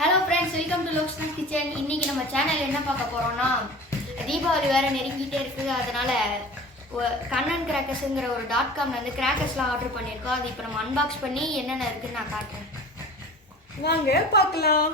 Hello friends, welcome to லோக்ஸ்னாஸ் kitchen. இன்னைக்கு நம்ம சேனல் என்ன பார்க்க போறோம்னா, தீபாவளி வேற நெருங்கிட்டே இருக்குது. அதனால கண்ணன் கிராக்கர்ஸுங்கிற ஒரு .comல வந்து கிராக்கர்ஸ்லாம் ஆர்டர் பண்ணியிருக்கோம். அது இப்போ நம்ம அன்பாக்ஸ் பண்ணி என்னென்ன இருக்குன்னு நான் காட்டுறேன். வாங்க பார்க்கலாம்.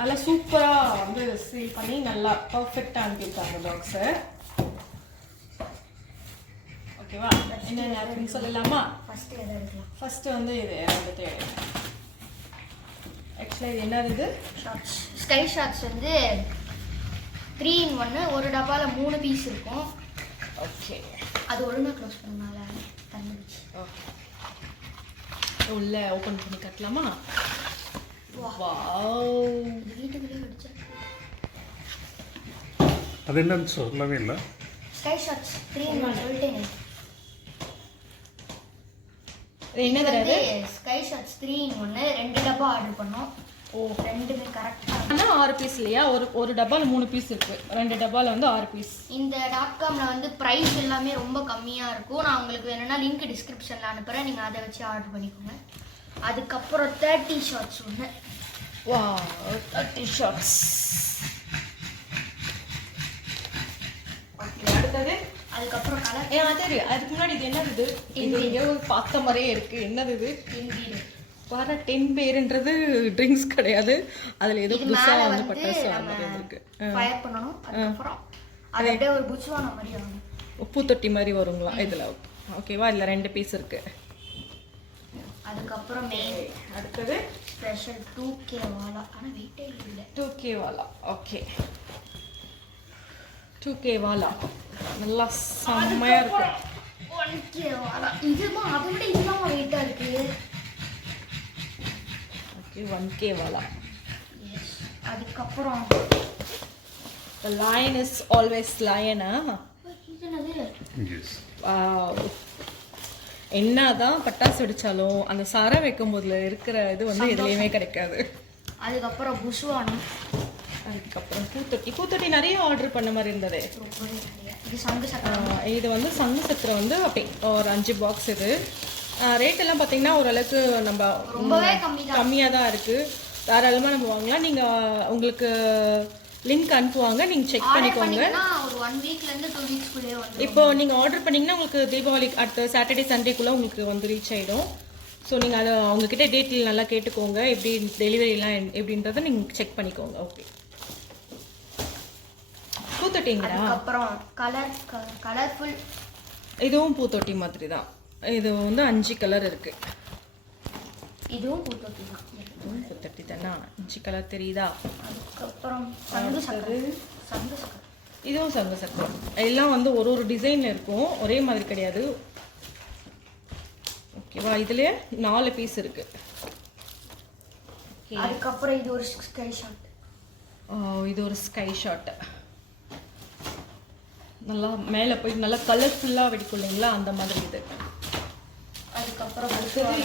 நல்லா சூப்பரா வந்து சீல் பண்ணி நல்லா பர்ஃபெக்டா அனுப்பியிருக்காங்க பாக்ஸை. ஓகேவா, என்னென்ன இருக்குன்னு சொல்லலாமா? ஃபர்ஸ்ட் வந்து இது வந்துட்டு ஆக்சுவலாக இது என்னது? இது ஷார்ட்ஸ், ஸ்கை ஷார்ட்ஸ் வந்து 3 in 1. ஒரு டப்பாவில் 3 பீஸ் இருக்கும். ஓகே, அது ஒழுங்காக க்ளோஸ் பண்ணனால தந்துச்சு. ஓகே, உள்ள ஓப்பன் பண்ணி காட்டலாமா? வாவ், வீட்டுக்குள்ளே வச்சேன். அது என்னன்னு சொல்லவே இல்லை. ஸ்கை ஷார்ட்ஸ் 3 in 1 சொல்லிட்டேன். என்னது? ஸ்கை ஷார்ட்ஸ் 3 in 1 2 டப்பா ஆர்டர் பண்ணோம். ஓ, ரெண்டுமே கரெக்டா. ஆனா 6 பீஸ் இல்லையா? ஒரு டப்பால 3 பீஸ் இருக்கு. 2 டப்பால வந்து 6 பீஸ். இந்த .comல வந்து பிரைஸ் எல்லாமே ரொம்ப கம்மியா இருக்கும். நான் உங்களுக்கு வேணும்னா லிங்க் டிஸ்கிரிப்ஷன்ல அனுப்புறேன், நீங்க அதை வச்சு ஆர்டர் பண்ணிக்கோங்க. அதுக்கப்புறம் 30 ஷார்ட்ஸ் ஒன்று. Wow, 30 shorts. ஓகே, அடுத்தது அதுக்கப்புறம் கலர். அதே அதுக்கு முன்னாடி இது என்னது? இது எங்கேயோ பார்த்த மாதிரியே இருக்கு. என்னது இது? வர 10 பேருன்றது ட்ரிங்க்ஸ் கிடையாது. அதுல ஏதோ புதுசா வந்து பட்டாசு மாதிரி இருக்கு. ஃபயர் பண்ணனும். அதுக்கப்புறம் அது அப்படியே ஒரு புச்சுவான மாதிரி ஆகும். உப்பு தொட்டி மாதிரி வருங்களா இதுல? ஓகேவா, இதுல 2 பீஸ் இருக்கு. அதுக்கப்புறம் அடுத்தது ஸ்பெஷல் 2K வாலா. ஆனா வெயிட்டே இல்ல. 2K வாலா. ஓகே, 2K வாலா நல்லா செம்மையா இருக்கு. 1K வாலா இதுதான், அதை விட இதுதான் வெயிட்டா இருக்கு. ஓகே, 1K வாலா. அதுக்கப்புறம் the lion is always lion. Yes. Wow, என்னதான் பட்டாசு வெடிச்சாலும் அந்த சர வைக்கும் போதுல இருக்கிற இது வந்து எதுலையுமே கிடைக்காது. அதுக்கப்புறம் புஷ்வானம். அதுக்கப்புறம் பூத்தொட்டி நிறைய ஆர்டர் பண்ண மாதிரி இருந்தது. இது சங்கு சக்கரம். இது வந்து சங்கு சக்கரம் வந்து அப்படி ஒரு 5 பாக்ஸ். இது ரேட் எல்லாம் பார்த்தீங்கன்னா ஓரளவுக்கு நம்ம ரொம்பவே கம்மியாக தான் இருக்கு. தாராளமாக நம்ம வாங்கலாம். நீங்கள் உங்களுக்கு லிங்க் அனுப்புவாங்க, நீங்கள் செக் பண்ணிக்கோங்க. ஒரு 1 வீக்ல இருந்து 2 வீக்ஸ்க்குள்ளே வந்து இப்போ நீங்கள் ஆர்டர் பண்ணிங்கன்னா உங்களுக்கு தீபாவளி அடுத்த சாட்டர்டே சண்டேக்குள்ளே உங்களுக்கு வந்து ரீச் ஆகிடும். ஸோ நீங்கள் அதை அவங்கக்கிட்ட டேட்டில் நல்லா கேட்டுக்கோங்க, எப்படி டெலிவரிலாம் எப்படின்றத நீங்கள் செக் பண்ணிக்கோங்க. ஓகே, பூத்தொட்டிங்களா? அப்புறம் கலர்ஃபுல். இதுவும் பூத்தொட்டி மாதிரி தான். இது வந்து 5 கலர் இருக்கு. இதுவும் பூத்தொட்டி தான். இதுவும் பூத்தொட்டி தானா? 5 கலர் தெரியுதா? அதுக்கப்புறம் சங்கு சக்கரம். இதுவும் சங்கு சக்கரம். எல்லாம் வந்து ஒரு டிசைன்ல இருக்கும், ஒரே மாதிரி கிடையாது. ஓகேவா, இதுலயே 4 பீஸ் இருக்கு. அதுக்கப்புறம் இது ஒரு ஸ்கை ஷாட். இது ஒரு ஸ்கை ஷாட். நல்லா மேலே போய் நல்லா கலர்ஃபுல்லாக வெடிக்கும் இல்லைங்களா, அந்த மாதிரி இது. அதுக்கப்புறம்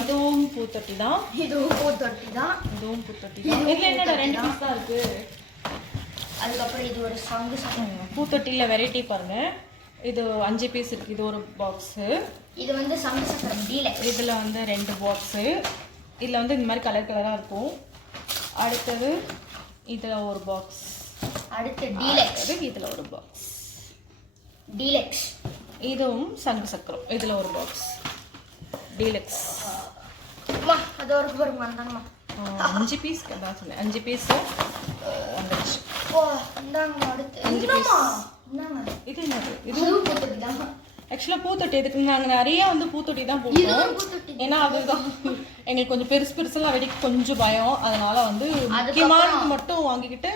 இதுவும் பூத்தொட்டி தான். இதுவும் பூத்தொட்டி தான். இதுவும் பூத்தொட்டி தான். இதில் என்னடா 2 பீஸ் தான் இருக்கு. அதுக்கப்புறம் இது ஒரு சங்கு சக்கரம். பூத்தொட்டியில் வெரைட்டி பாருங்க. இது 5 பீஸ் இருக்கு. இது ஒரு பாக்ஸு. இது வந்து சங்கு சக்கரம் டீலக்ஸ். இதில் வந்து 2 பாக்ஸு. இதில் வந்து இந்த மாதிரி கலர் கலராக இருக்கும். அடுத்தது இதில் ஒரு பாக்ஸ். அடுத்து டீலக்ஸ். இதில் ஒரு பாக்ஸ் டீலக்ஸ். இதுவும் சங்கு சக்கரம். இதில் ஒரு பாக்ஸ் டீலக்ஸ். அது ஒரு பாருங்க வந்தாங்கம்மா. 5 பீஸ் தான் சொன்னேன். 5 பீஸ் வந்துருச்சு. ஓ, இந்தாங்க. அடுத்து 5 பீஸ். இந்தாங்க. இது என்னது? இதுவும் பூத்தொட்டி தான். ஆக்சுவலாக பூத்தொட்டி இதுக்கு நாங்கள் நிறைய வந்து பூத்தொட்டி தான் போட்டோம். ஏன்னா அதுதான் எங்களுக்கு கொஞ்சம் பெருசெல்லாம் வெடிக்க கொஞ்சம் பயம். அதனால வந்து முக்கியமானது மட்டும் வாங்கிக்கிட்டு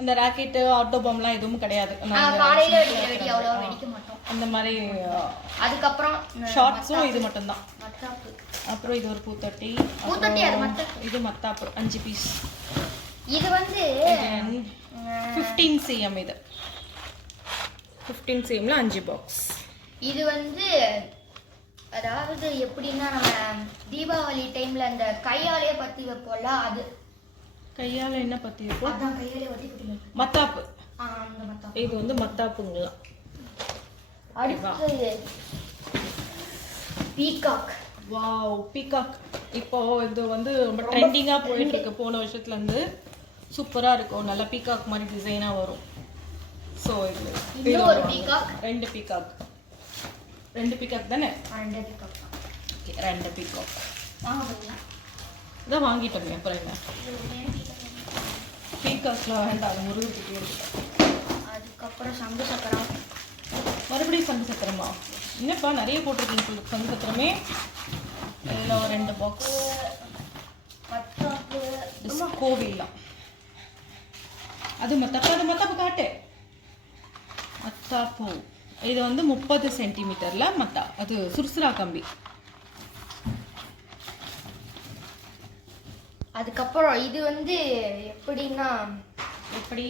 அந்த ராக்கெட்டு ஆட்டோ பம்லாம் எதுவும் கிடையாது. காலையில வெடி அவ்வளோ வெடிக்க மாட்டோம் அந்த மாதிரி. அதுக்கப்புறம் ஷார்ட்ஸும் இது மட்டும் தான். அப்புறம் இது ஒரு பூத்தொட்டி. இது மத்தாப்பு 5 பீஸ். இது வந்து 15 cm. இது 15 cmல 5 பாக்ஸ். இது வந்து அதாவது எப்படின்னா, நம்ம தீபாவளி டைம்ல அந்த கையாலேயே பத்தி வைப்போம்ல, அது கையால என்ன பத்தி வைப்போம்? அதான் கையாலே பத்தி வைப்போம். மத்தாப்பு. அந்த மத்தாப்பு. இது வந்து மத்தாப்புங்களா. அடுத்து பீகாக். Wow peacock. இப்போ இது வந்து ரொம்ப ட்ரெண்டிங்காக போயிட்டு இருக்கு. போன வருஷத்துலேருந்து சூப்பராக இருக்கும். நல்லா பீகாக் மாதிரி டிசைனாக வரும். ஸோ இது இன்னும் ஒரு பீகாக். 2 பீகாக். 2 பீகாக் தானே? 2 பீகாக். ஓகே 2 பீகாக் வாங்க போகலாம். இதான் வாங்கிட்டோமே. அப்புறம் என்ன பீகாக்லாம் வேண்டாம், அது முருகத்துக்கு இருக்கு. அதுக்கப்புறம் சங்கு சக்கரம். மறுபடியும் சங்கு சக்கரமா? என்னப்பா நிறைய போட்டிருக்கீங்க சங்கு சக்கரமே. இதில் 2 பாக்ஸ். மத்தாப்பு. கோவில்லாம் அது மத்தாப்பு காட்டு. மத்தாப்பு இது வந்து 30 சென்டிமீட்டர்ல மத்தா. அது சுர்சுரா கம்பி. அதுக்கப்புறம் இது வந்து எப்படின்னா எப்படி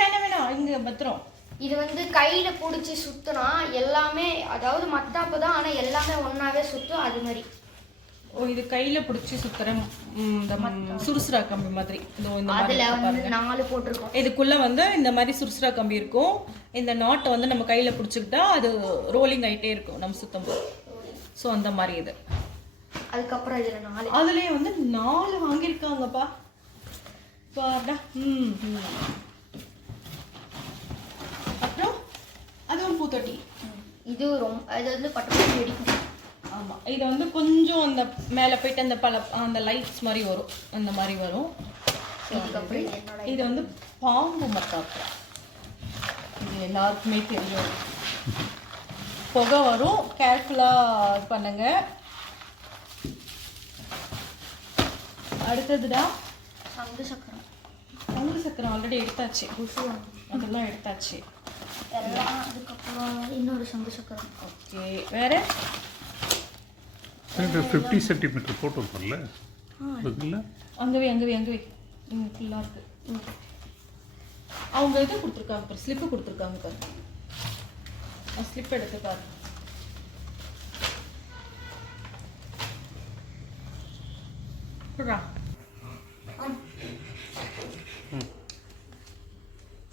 வேணாம் இங்க பத்திரம். இது வந்து கையில பிடிச்சி சுத்தினா எல்லாமே, அதாவது மத்தாப்பு தான், ஆனா எல்லாமே ஒன்னாவே சுத்தும். அது மாதிரி இது கையில பிடிச்சி சுத்துற இந்த சுர்சுரா கம்பி மாதிரி. அதுல வந்து 4 போட்டிருக்கோம். இதுக்குள்ள வந்து இந்த மாதிரி சுர்சுரா கம்பி இருக்கும். இந்த நாட்டை வந்து நம்ம கையில பிடிச்சிக்கிட்டா அது ரோலிங் ஆயிட்டே இருக்கும் நம்ம சுத்தம் போது. ஸோ அந்த மாதிரி இது. அதுக்கப்புறம் இதுல 4. அதுலயே வந்து 4 வாங்கியிருக்காங்கப்பா. பாருடா. அப்புறம் அதுவும் பூத்தொட்டி. இது வந்து பட்டு வெடிக்கும். ஆமா, இது வந்து கொஞ்சம் அந்த மேலே போயிட்டு அந்த லைட்ஸ் மாதிரி வரும். அந்த மாதிரி வரும். இது வந்து பாம்பு மத்தாப்பு. இது எல்லாருக்குமே தெரியும். புகை வரும், கேர்ஃபுல்லாக பண்ணுங்க. அடுத்ததுடா சங்கு சக்கரம். சங்கு சக்கரம் ஆல்ரெடி எடுத்தாச்சு. அதெல்லாம் எடுத்தாச்சு எல்லாம். அதுக்கப்புறம் இன்னொரு சங்கு சக்கரம். ஓகே வேற 50 சென்டிமீட்டர் போட்டு வரல இருக்குல்ல. அங்கவே ஃபுல்லாக இருக்கு. அவங்க இது கொடுத்துருக்காங்க பாரு, ஸ்லிப்பு கொடுத்துருக்காங்க பாரு. ஸ்லிப் எடுத்து பாரு.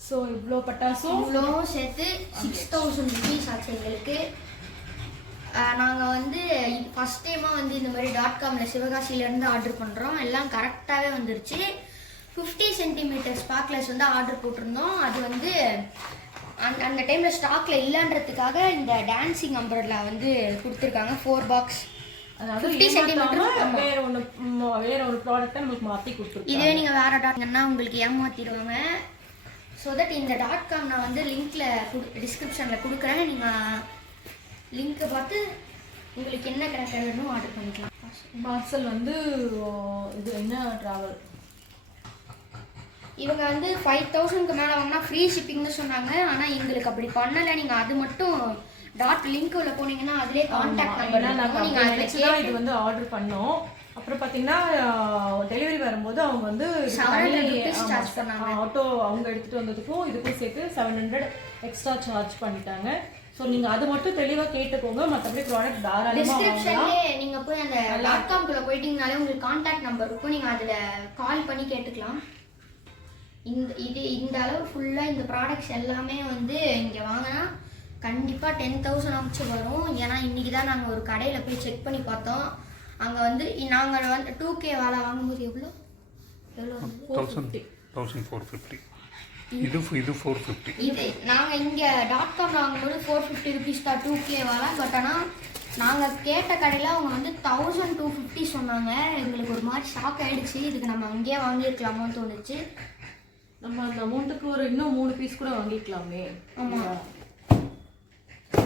ஸோ இவ்வளோ பட்டாசும் இவ்வளோ சேர்த்து 6000 ருபீஸ் ஆச்சு எங்களுக்கு. நாங்கள் வந்து ஃபஸ்ட் டைமாக வந்து இந்த மாதிரி .comல சிவகாசியிலேருந்து ஆர்டர் பண்ணுறோம். எல்லாம் கரெக்டாகவே வந்துருச்சு. 50 சென்டிமீட்டர் ஸ்பார்க்லெஸ் வந்து ஆர்டர் போட்டிருந்தோம். அது வந்து அந்த டைமில் ஸ்டாக்கில் இல்லைன்றதுக்காக இந்த டான்சிங் அம்பர்லா வந்து கொடுத்துருக்காங்க 4 பாக்ஸ். அதாவது 50 சென்டிமீட்டர் வேற ஒரு ப்ராடக்ட்டை நமக்கு மாற்றி கொடுத்துருக்கோம். இதுவே நீங்கள் வேறு டாட்னா உங்களுக்கு ஏமாற்றிடுவாங்க. ஸோ தட் இந்த .com நான் வந்து லிங்க்கில் டிஸ்கிரிப்ஷனில் கொடுக்குறேன். நீங்கள் லிங்க்கை பார்த்து உங்களுக்கு என்ன கரெக்டாக வேணும் ஆர்டர் பண்ணிக்கலாம். பார்சல் வந்து இது என்ன ட்ராவல். இவங்க வந்து 5000க்கு மேலே வாங்கினா ஃப்ரீ ஷிப்பிங்னு சொன்னாங்க. ஆனால் எங்களுக்கு அப்படி பண்ணலை. நீங்கள் அது மட்டும் லிங்க்கில் போனீங்கன்னா அதிலே கான்டாக்ட் நம்பர் நீங்கள் அதில் இது வந்து ஆர்டர் பண்ணோம். அப்புறம் பார்த்தீங்கன்னா டெலிவரி வரும்போது அவங்க வந்து சார்ஜ் பண்ணாங்க. ஆட்டோ அவங்க எடுத்துகிட்டு வந்ததுக்கும் இதுக்கும் சேர்த்து 700 எக்ஸ்ட்ரா சார்ஜ் பண்ணிட்டாங்க. ஸோ நீங்கள் அது மட்டும் தெளிவாக கேட்டுக்கோங்க. மற்றபடி ப்ராடக்ட் தாராளமாக டிஸ்கிரிப்ஷன்லேயே நீங்கள் போய் அந்த .comக்குள்ளே போயிட்டீங்கனாலே உங்களுக்கு கான்டாக்ட் நம்பர் இருக்கும். நீங்கள் அதில் கால் பண்ணி கேட்டுக்கலாம். இந்த அளவு ஃபுல்லாக இந்த ப்ராடக்ட்ஸ் எல்லாமே வந்து இங்கே வாங்கினா கண்டிப்பாக 10,000 ஆச்சு வரும். ஏன்னா இன்றைக்கி தான் நாங்கள் ஒரு கடையில் போய் செக் பண்ணி பார்த்தோம். அங்கே வந்து நாங்கள் வந்து 2K வாழை வாங்கும்போது எவ்வளோ 1450. இது 450. இது நாங்கள் இங்கே .com வாங்கும்போது 450 ருபீஸ் தான் 2K வாழை. பட் ஆனால் நாங்கள் கேட்ட கடையில் அவங்க வந்து 1250 சொன்னாங்க. எங்களுக்கு ஒரு மாதிரி ஷாக் ஆகிடுச்சு. இதுக்கு நம்ம அங்கேயே வாங்கியிருக்கலாமோன்னு தோணுச்சு. நம்ம அந்த அமௌண்ட்டுக்கு ஒரு இன்னும் 3 பீஸ் கூட வாங்கிக்கலாமே. ஆமாம்,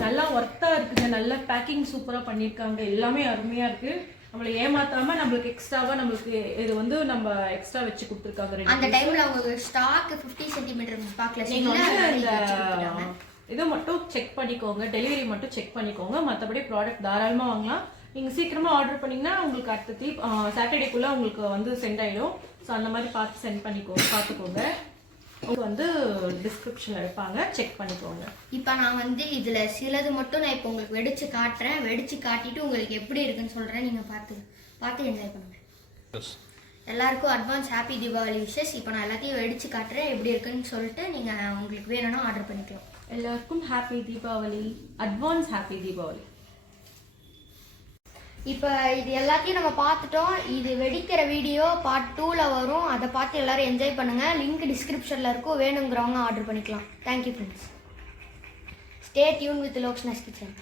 நல்லா ஒர்த்தாக இருக்குங்க. நல்ல பேக்கிங் சூப்பராக பண்ணியிருக்காங்க. எல்லாமே அருமையாக இருக்குது. நம்மளை ஏமாத்தாம நம்மளுக்கு எக்ஸ்ட்ராவா நம்மளுக்கு இது வந்து நம்ம எக்ஸ்ட்ரா வச்சு கொடுத்துருக்காங்க. அந்த டைம்ல அவங்க ஸ்டாக் 50 சென்டிமீட்டர் ஸ்பார்க்லெஸ் நீங்க வந்து இந்த இதை மட்டும் செக் பண்ணிக்கோங்க. டெலிவரி மட்டும் செக் பண்ணிக்கோங்க. மற்றபடி ப்ராடக்ட் தாராளமாக வாங்கலாம். நீங்கள் சீக்கிரமாக ஆர்டர் பண்ணிங்கன்னா உங்களுக்கு அடுத்த சாட்டர்டேக்குள்ளே உங்களுக்கு வந்து சென்ட் ஆகிடும். ஸோ அந்த மாதிரி பார்த்து சென்ட் பார்த்துக்கோங்க. உங்களுக்கு வந்து டிஸ்கிரிப்ஷனில் வைப்பாங்க, செக் பண்ணிக்கோங்க. இப்போ நான் வந்து இதில் சிலது மட்டும் நான் இப்போ உங்களுக்கு வெடிச்சு காட்டுறேன். வெடிச்சு காட்டிட்டு உங்களுக்கு எப்படி இருக்குன்னு சொல்கிறேன். நீங்கள் பார்த்து என்ஜாய் பண்ணுங்கள். எல்லாருக்கும் அட்வான்ஸ் ஹாப்பி தீபாவளி விஷஸ். இப்போ நான் எல்லாத்தையும் வெடிச்சு காட்டுறேன் எப்படி இருக்குன்னு சொல்லிட்டு நீங்கள் உங்களுக்கு வேணும்னா ஆர்டர் பண்ணிக்கலாம். எல்லாருக்கும் happy Deepavali, advance happy Deepavali. இப்போ இது எல்லாத்தையும் நம்ம பார்த்துட்டோம். இது வெடிக்கிற வீடியோ பார்ட் 2ல் வரும். அதை பார்த்து எல்லோரும் என்ஜாய் பண்ணுங்கள். லிங்க் டிஸ்கிரிப்ஷனில் இருக்கும். வேணுங்கிறவங்க ஆர்டர் பண்ணிக்கலாம். Thank you friends. Stay tuned with லோக்ஸ்னாஸ் கிச்சன்.